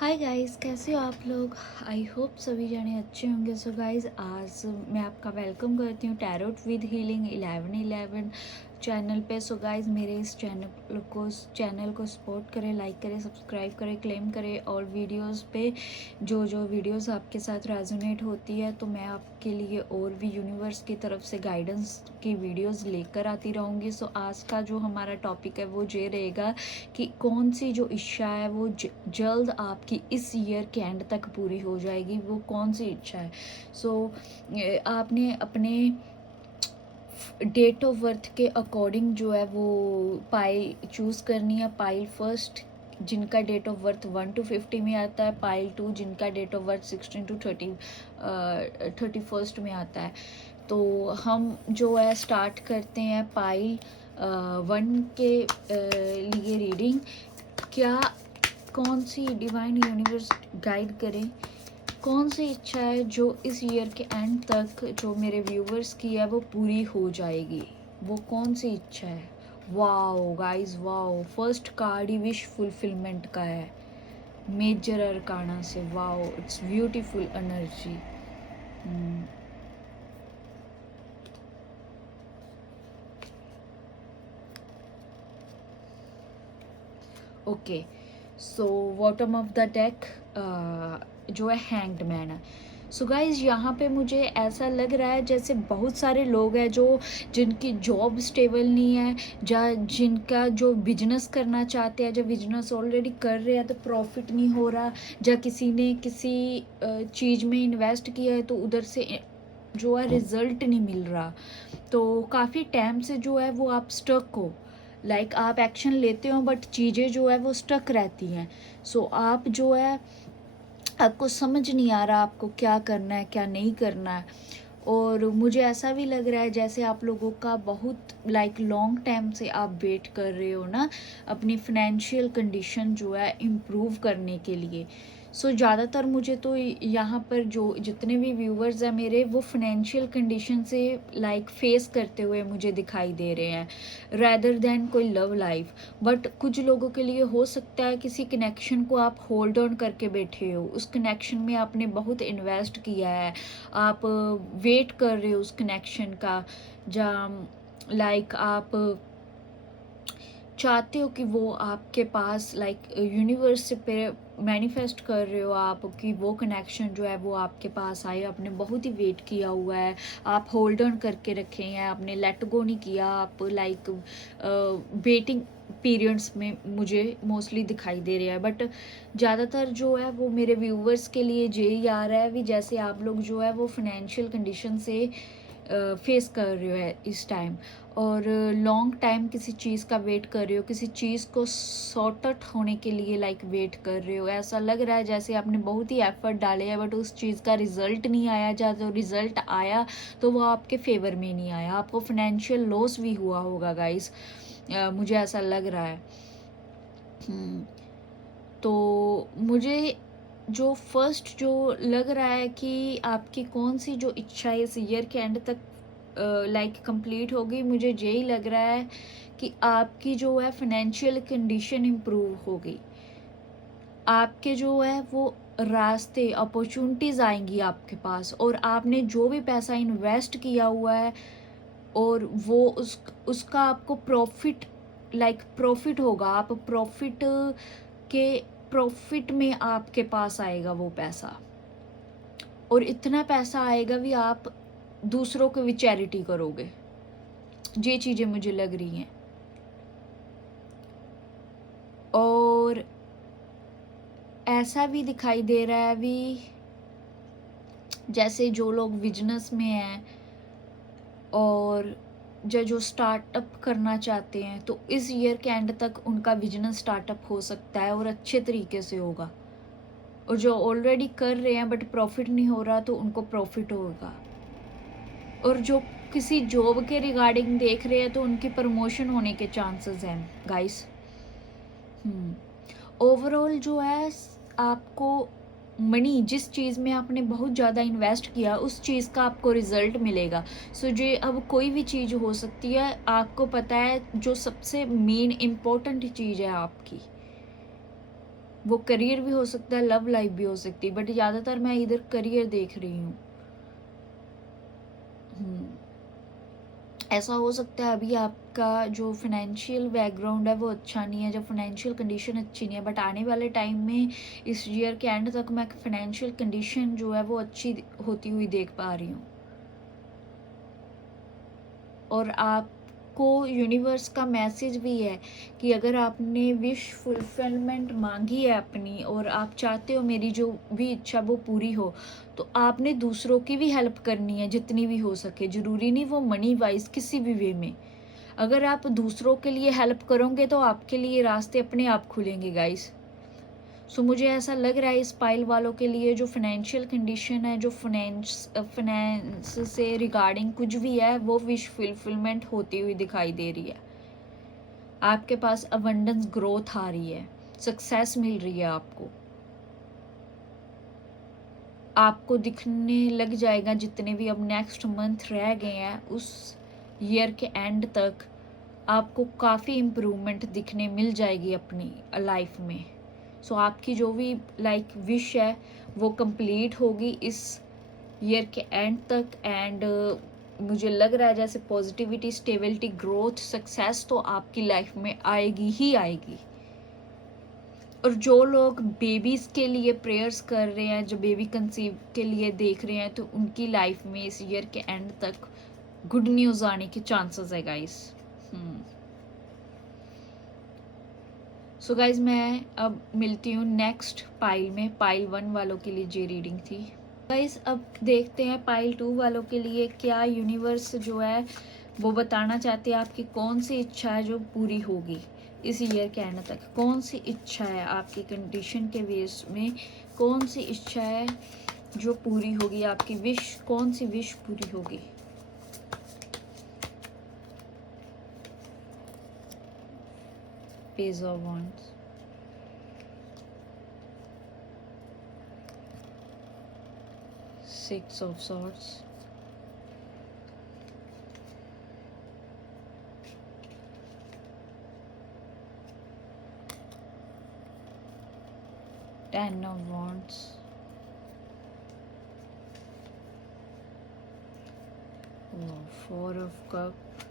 Hi guys, कैसे हो आप लोग। आई होप सभी जाने अच्छे होंगे। सो गाइस, आज मैं आपका वेलकम करती हूँ टैरोट विद हीलिंग 1111 चैनल पे। सो गाइस, मेरे इस चैनल को सपोर्ट करें, लाइक करें, सब्सक्राइब करें, क्लेम करें। और वीडियोस पे जो वीडियोस आपके साथ रेजोनेट होती है तो मैं आपके लिए और भी यूनिवर्स की तरफ से गाइडेंस की वीडियोस लेकर आती रहूँगी। सो आज का जो हमारा टॉपिक है वो ये रहेगा कि कौन सी जो इच्छा है वो जल्द आपकी इस ईयर के एंड तक पूरी हो जाएगी, वो कौन सी इच्छा है। सो आपने अपने डेट ऑफ बर्थ के अकॉर्डिंग जो है वो पाइल चूज़ करनी है। पाइल फर्स्ट जिनका डेट ऑफ बर्थ 1 to 50 में आता है, पाइल 2 जिनका डेट ऑफ बर्थ 16 to 31 में आता है। तो हम जो है स्टार्ट करते हैं पाइल 1 के लिए रीडिंग। क्या कौन सी डिवाइन यूनिवर्स गाइड करे, कौन सी इच्छा है जो इस ईयर के एंड तक जो मेरे व्यूवर्स की है वो पूरी हो जाएगी, वो कौन सी इच्छा है। Wow guys, wow, first card ही विश फुलफिलमेंट का है, मेजर अरकाना से। Wow, it's beautiful energy. Okay, so bottom of the deck जो है हैंग्ड मैन है। सो गाइज, यहाँ पे मुझे ऐसा लग रहा है जैसे बहुत सारे लोग हैं जो जिनकी जॉब स्टेबल नहीं है, या जिनका जो बिजनेस करना चाहते हैं, जो बिजनेस ऑलरेडी कर रहे हैं तो प्रॉफिट नहीं हो रहा, या किसी ने किसी चीज़ में इन्वेस्ट किया है तो उधर से जो है रिजल्ट नहीं मिल रहा। तो काफ़ी टाइम से जो है वो आप स्टक हो, लाइक आप एक्शन लेते हो बट चीज़ें जो है वो स्टक रहती हैं। सो आप जो है आपको समझ नहीं आ रहा आपको क्या करना है क्या नहीं करना है। और मुझे ऐसा भी लग रहा है जैसे आप लोगों का बहुत लाइक लॉन्ग टाइम से आप वेट कर रहे हो ना अपनी फाइनेंशियल कंडीशन जो है इम्प्रूव करने के लिए। सो ज़्यादातर मुझे तो यहाँ पर जो जितने भी व्यूवर्स हैं मेरे, वो फाइनेंशियल कंडीशन से लाइक फेस करते हुए मुझे दिखाई दे रहे हैं, रैदर देन कोई लव लाइफ। बट कुछ लोगों के लिए हो सकता है किसी कनेक्शन को आप होल्ड ऑन करके बैठे हो, उस कनेक्शन में आपने बहुत इन्वेस्ट किया है, आप वेट कर रहे हो उस कनेक्शन का, जहाँ लाइक आप चाहते हो कि वो आपके पास लाइक यूनिवर्स से पे मैनिफेस्ट कर रहे हो आप कि वो कनेक्शन जो है वो आपके पास आए। आपने बहुत ही वेट किया हुआ है, आप होल्ड ऑन करके रखे हैं, आपने लेट गो नहीं किया, आप लाइक वेटिंग पीरियड्स में मुझे मोस्टली दिखाई दे रहा है। बट ज़्यादातर जो है वो मेरे व्यूवर्स के लिए यही आ रहा है भी जैसे आप लोग जो है वो फाइनेंशियल कंडीशन से फेस कर रहे हो इस टाइम, और लॉन्ग टाइम किसी चीज़ का वेट कर रहे हो, किसी चीज़ को सॉर्ट आउट होने के लिए लाइक वेट कर रहे हो। ऐसा लग रहा है जैसे आपने बहुत ही एफर्ट डाले हैं बट उस चीज़ का रिजल्ट नहीं आया, या जो रिजल्ट आया तो वो आपके फेवर में नहीं आया, आपको फाइनेंशियल लॉस भी हुआ होगा गाइस, मुझे ऐसा लग रहा है। तो मुझे जो फर्स्ट जो लग रहा है कि आपकी कौन सी जो इच्छा है इस ईयर के एंड तक लाइक कंप्लीट होगी, मुझे यही लग रहा है कि आपकी जो है फाइनेंशियल कंडीशन इम्प्रूव होगी, आपके जो है वो रास्ते अपॉर्चुनिटीज़ आएंगी आपके पास, और आपने जो भी पैसा इन्वेस्ट किया हुआ है और वो उसका आपको प्रॉफिट लाइक प्रॉफिट होगा, आप प्रॉफिट में आपके पास आएगा वो पैसा, और इतना पैसा आएगा भी आप दूसरों को भी चैरिटी करोगे। ये चीज़ें मुझे लग रही हैं। और ऐसा भी दिखाई दे रहा है भी जैसे जो लोग बिजनेस में हैं और जो स्टार्टअप करना चाहते हैं तो इस ईयर के एंड तक उनका बिजनेस स्टार्टअप हो सकता है और अच्छे तरीके से होगा, और जो ऑलरेडी कर रहे हैं बट प्रॉफिट नहीं हो रहा तो उनको प्रॉफिट होगा, और जो किसी जॉब के रिगार्डिंग देख रहे हैं तो उनकी प्रमोशन होने के चांसेस हैं गाइस। ओवरऑल जो है आपको मनी, जिस चीज़ में आपने बहुत ज़्यादा इन्वेस्ट किया उस चीज़ का आपको रिजल्ट मिलेगा। सो जो अब कोई भी चीज़ हो सकती है, आपको पता है जो सबसे मेन इम्पोर्टेंट चीज़ है आपकी, वो करियर भी हो सकता है, लव लाइफ भी हो सकती है, बट ज़्यादातर मैं इधर करियर देख रही हूँ। ऐसा हो सकता है अभी आपका जो फाइनेंशियल बैकग्राउंड है वो अच्छा नहीं है, जब फाइनेंशियल कंडीशन अच्छी नहीं है, बट आने वाले टाइम में इस ईयर के एंड तक मैं फाइनेंशियल कंडीशन जो है वो अच्छी होती हुई देख पा रही हूँ। और आपको यूनिवर्स का मैसेज भी है कि अगर आपने विश फुलफिलमेंट मांगी है अपनी और आप चाहते हो मेरी जो भी इच्छा वो पूरी हो, तो आपने दूसरों की भी हेल्प करनी है जितनी भी हो सके। ज़रूरी नहीं वो मनी वाइज, किसी भी वे में। अगर आप दूसरों के लिए हेल्प करोगे तो आपके लिए रास्ते अपने आप खुलेंगे गाइस। सो मुझे ऐसा लग रहा है इस पाइल वालों के लिए जो फाइनेंशियल कंडीशन है, जो फाइनेंस से रिगार्डिंग कुछ भी है, वो विश फुलफिलमेंट होती हुई दिखाई दे रही है। आपके पास अबंडेंस ग्रोथ आ रही है, सक्सेस मिल रही है आपको दिखने लग जाएगा जितने भी अब नेक्स्ट मंथ रह गए हैं उस ईयर के एंड तक आपको काफ़ी इम्प्रूवमेंट दिखने मिल जाएगी अपनी लाइफ में। सो आपकी जो भी विश है वो कंप्लीट होगी इस ईयर के एंड तक। एंड मुझे लग रहा है जैसे पॉजिटिविटी, स्टेबिलिटी, ग्रोथ, सक्सेस तो आपकी लाइफ में आएगी ही आएगी। और जो लोग बेबीज़ के लिए प्रेयर्स कर रहे हैं, जो बेबी कंसीव के लिए देख रहे हैं, तो उनकी लाइफ में इस ईयर के एंड तक गुड न्यूज़ आने के चांसेस है गाइस। सो गाइज मैं अब मिलती हूँ नेक्स्ट पाइल में। पाइल 1 वालों के लिए ये रीडिंग थी गाइज। अब देखते हैं पाइल 2 वालों के लिए क्या यूनिवर्स जो है वो बताना चाहते हैं, आपकी कौन सी इच्छा है जो पूरी होगी इस ईयर के एंड तक। कौन सी इच्छा है आपकी कंडीशन के बेस में, कौन सी इच्छा है जो पूरी होगी, आपकी विश, कौन सी विश पूरी होगी। Page of wands, Six of Swords, Ten of Wands, Four of Cups,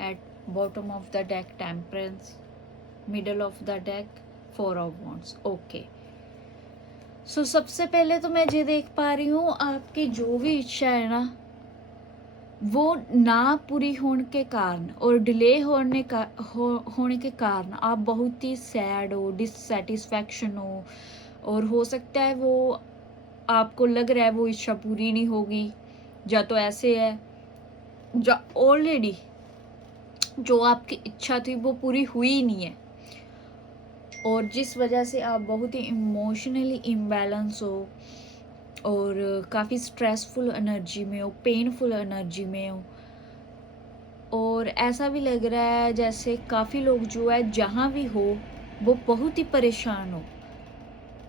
at bottom of the deck Temperance, middle of the deck Four of Wands. Okay. सो सबसे पहले तो मैं ये देख पा रही हूँ आपकी जो भी इच्छा है ना वो ना पूरी होने के कारण और डिले होने के कारण आप बहुत ही सैड हो, डिससेटिस्फैक्शन हो, और हो सकता है वो आपको लग रहा है वो इच्छा पूरी नहीं होगी, या तो ऐसे है या ऑलरेडी जो आपकी इच्छा थी वो पूरी हुई ही नहीं है, और जिस वजह से आप बहुत ही इमोशनली इम्बैलेंस हो और काफ़ी स्ट्रेसफुल एनर्जी में हो, पेनफुल एनर्जी में हो। और ऐसा भी लग रहा है जैसे काफ़ी लोग जो है जहाँ भी हो वो बहुत ही परेशान हो,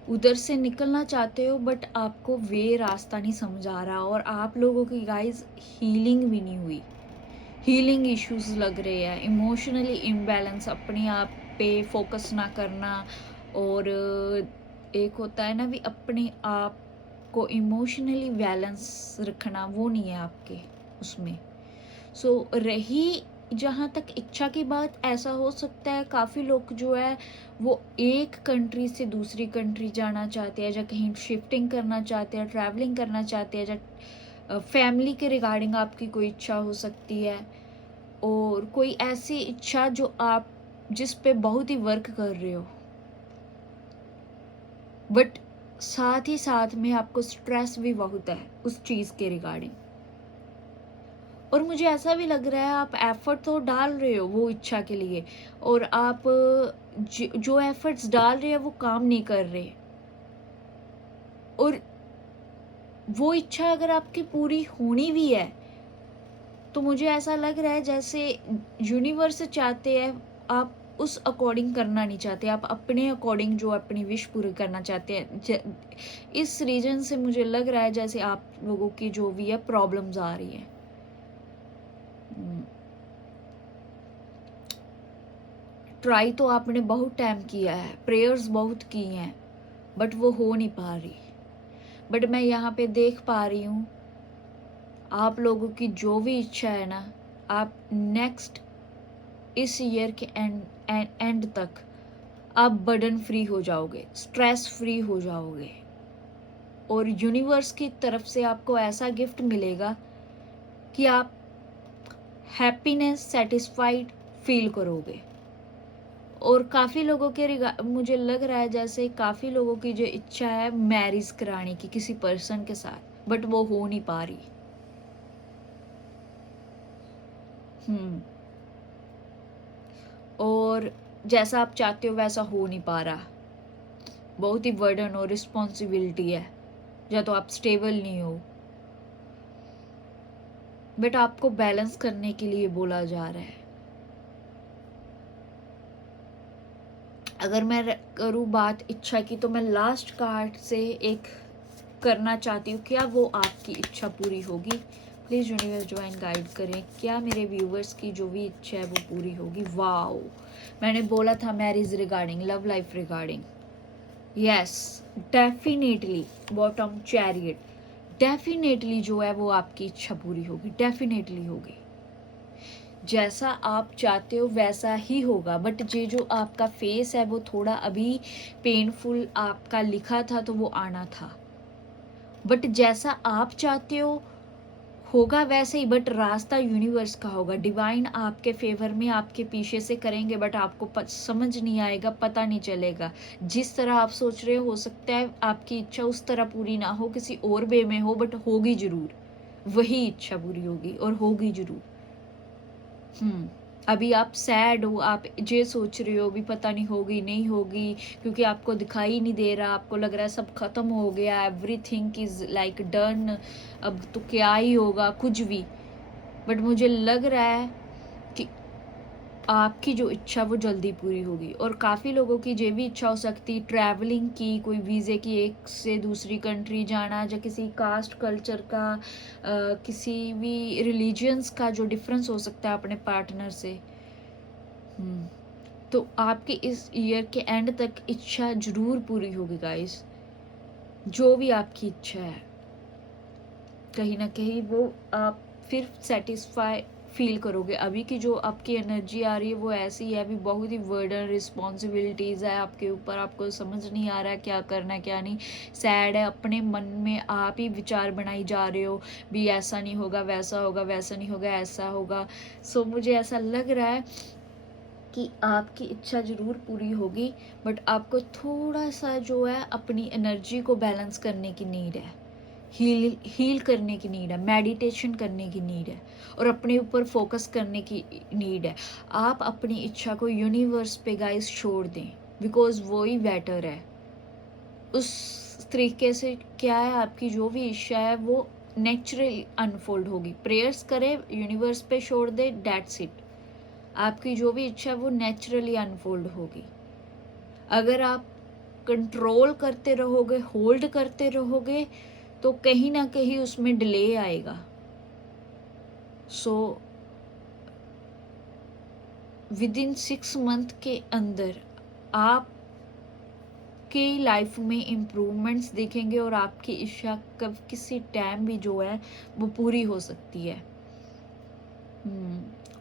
उधर से निकलना चाहते हो बट आपको वे रास्ता नहीं समझ आ रहा, और आप लोगों की गाइस हीलिंग भी नहीं हुई, हीलिंग इश्यूज लग रहे हैं, इमोशनली इम्बैलेंस, अपने आप पे फोकस ना करना, और एक होता है ना भी अपने आप को इमोशनली बैलेंस रखना, वो नहीं है आपके उसमें। सो रही जहाँ तक इच्छा की बात, ऐसा हो सकता है काफ़ी लोग जो है वो एक कंट्री से दूसरी कंट्री जाना चाहते हैं, या कहीं शिफ्टिंग करना चाहते हैं, ट्रैवलिंग करना चाहते हैं, या फैमिली के रिगार्डिंग आपकी कोई इच्छा हो सकती है, और कोई ऐसी इच्छा जो आप जिस पे बहुत ही वर्क कर रहे हो, बट साथ ही साथ में आपको स्ट्रेस भी बहुत है उस चीज़ के रिगार्डिंग। और मुझे ऐसा भी लग रहा है आप एफर्ट तो डाल रहे हो वो इच्छा के लिए, और आप जो एफर्ट्स डाल रहे हैं वो काम नहीं कर रहे, और वो इच्छा अगर आपकी पूरी होनी भी है तो मुझे ऐसा लग रहा है जैसे यूनिवर्स चाहते हैं आप उस अकॉर्डिंग करना नहीं चाहते, आप अपने अकॉर्डिंग जो अपनी विश पूरी करना चाहते हैं। इस रीजन से मुझे लग रहा है जैसे आप लोगों की जो भी है प्रॉब्लम्स आ रही हैं। ट्राई तो आपने बहुत टाइम किया है, प्रेयर्स बहुत की हैं, बट वो हो नहीं पा रही। बट मैं यहाँ पे देख पा रही हूँ आप लोगों की जो भी इच्छा है ना, आप नेक्स्ट इस ईयर के एंड तक आप बर्डन फ्री हो जाओगे, स्ट्रेस फ्री हो जाओगे, और यूनिवर्स की तरफ से आपको ऐसा गिफ्ट मिलेगा कि आप हैप्पीनेस, सेटिस्फाइड फील करोगे। और काफ़ी लोगों के मुझे लग रहा है जैसे काफ़ी लोगों की जो इच्छा है मैरिज कराने की किसी पर्सन के साथ, बट वो हो नहीं पा रही। और जैसा आप चाहते हो वैसा हो नहीं पा रहा, बहुत ही बर्डन और रिस्पॉन्सिबिलिटी है, या तो आप स्टेबल नहीं हो, बट आपको बैलेंस करने के लिए बोला जा रहा है। अगर मैं करूँ बात इच्छा की, तो मैं लास्ट कार्ड से एक करना चाहती हूँ, क्या वो आपकी इच्छा पूरी होगी? प्लीज़ यूनिवर्स डिवाइन गाइड करें, क्या मेरे व्यूवर्स की जो भी इच्छा है वो पूरी होगी? वाओ, मैंने बोला था marriage regarding, love life regarding, yes definitely. Bottom chariot, definitely जो है वो आपकी इच्छा पूरी होगी, डेफिनेटली होगी। जैसा आप चाहते हो वैसा ही होगा, बट ये जो आपका फेस है वो थोड़ा अभी पेनफुल आपका लिखा था, तो वो आना था। बट जैसा आप चाहते हो होगा वैसे ही, बट रास्ता यूनिवर्स का होगा, डिवाइन आपके फेवर में आपके पीछे से करेंगे, बट आपको समझ नहीं आएगा, पता नहीं चलेगा। जिस तरह आप सोच रहे हो सकता है आपकी इच्छा उस तरह पूरी ना हो, किसी और वे में हो, बट होगी जरूर, वही इच्छा पूरी होगी और होगी जरूर। अभी आप सैड हो, आप ये सोच रहे हो भी पता नहीं होगी नहीं होगी, क्योंकि आपको दिखाई नहीं दे रहा, आपको लग रहा है सब खत्म हो गया, एवरीथिंग इज लाइक डन, अब तो क्या ही होगा, कुछ भी। बट मुझे लग रहा है कि आपकी जो इच्छा वो जल्दी पूरी होगी। और काफ़ी लोगों की ये भी इच्छा हो सकती है ट्रैवलिंग की, कोई वीज़े की, एक से दूसरी कंट्री जाना, या किसी कास्ट कल्चर का किसी भी रिलीजियंस का जो डिफरेंस हो सकता है अपने पार्टनर से। तो आपकी इस ईयर के एंड तक इच्छा जरूर पूरी होगी गाइस, जो भी आपकी इच्छा है, कहीं ना कहीं वो आप फिर सेटिस्फाई फील करोगे। अभी की जो आपकी एनर्जी आ रही है वो ऐसी है, अभी बहुत ही बर्डन रिस्पॉन्सिबिलिटीज़ है आपके ऊपर, आपको समझ नहीं आ रहा है क्या करना है क्या नहीं, सैड है, अपने मन में आप ही विचार बनाई जा रहे हो भी ऐसा नहीं होगा, वैसा होगा, वैसा नहीं होगा, ऐसा होगा। सो मुझे ऐसा लग रहा है कि आपकी इच्छा ज़रूर पूरी होगी, बट आपको थोड़ा सा जो है अपनी एनर्जी को बैलेंस करने की नीड है, हील करने की नीड है, मेडिटेशन करने की नीड है, और अपने ऊपर फोकस करने की नीड है। आप अपनी इच्छा को यूनिवर्स पे गाइस छोड़ दें, बिकॉज वो ही बेटर है। उस तरीके से क्या है, आपकी जो भी इच्छा है वो नेचुरली अनफोल्ड होगी। प्रेयर्स करें, यूनिवर्स पे छोड़ दे, डेट्स इट। आपकी जो भी इच्छा है वो नेचुरली अनफोल्ड होगी। अगर आप कंट्रोल करते रहोगे, होल्ड करते रहोगे, तो कहीं ना कहीं उसमें डिले आएगा। सो विद इन 6 मंथ के अंदर आप की लाइफ में इम्प्रूवमेंट्स दिखेंगे, और आपकी इच्छा कब किसी टाइम भी जो है वो पूरी हो सकती है।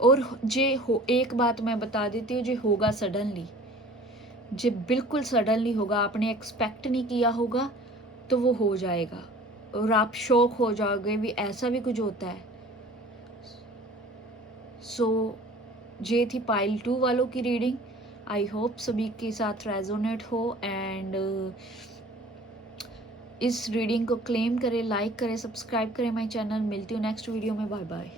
और जे हो, एक बात मैं बता देती हूँ, जे होगा सडनली, जे बिल्कुल सडनली होगा, आपने एक्सपेक्ट नहीं किया होगा, तो वो हो जाएगा और आप शॉक हो जाओगे भी ऐसा भी कुछ होता है। सो ये थी पाइल 2 वालों की रीडिंग। आई होप सभी के साथ रेजोनेट हो, एंड इस रीडिंग को क्लेम करें, लाइक करें, सब्सक्राइब करें माय चैनल। मिलती हूँ नेक्स्ट वीडियो में, बाय बाय।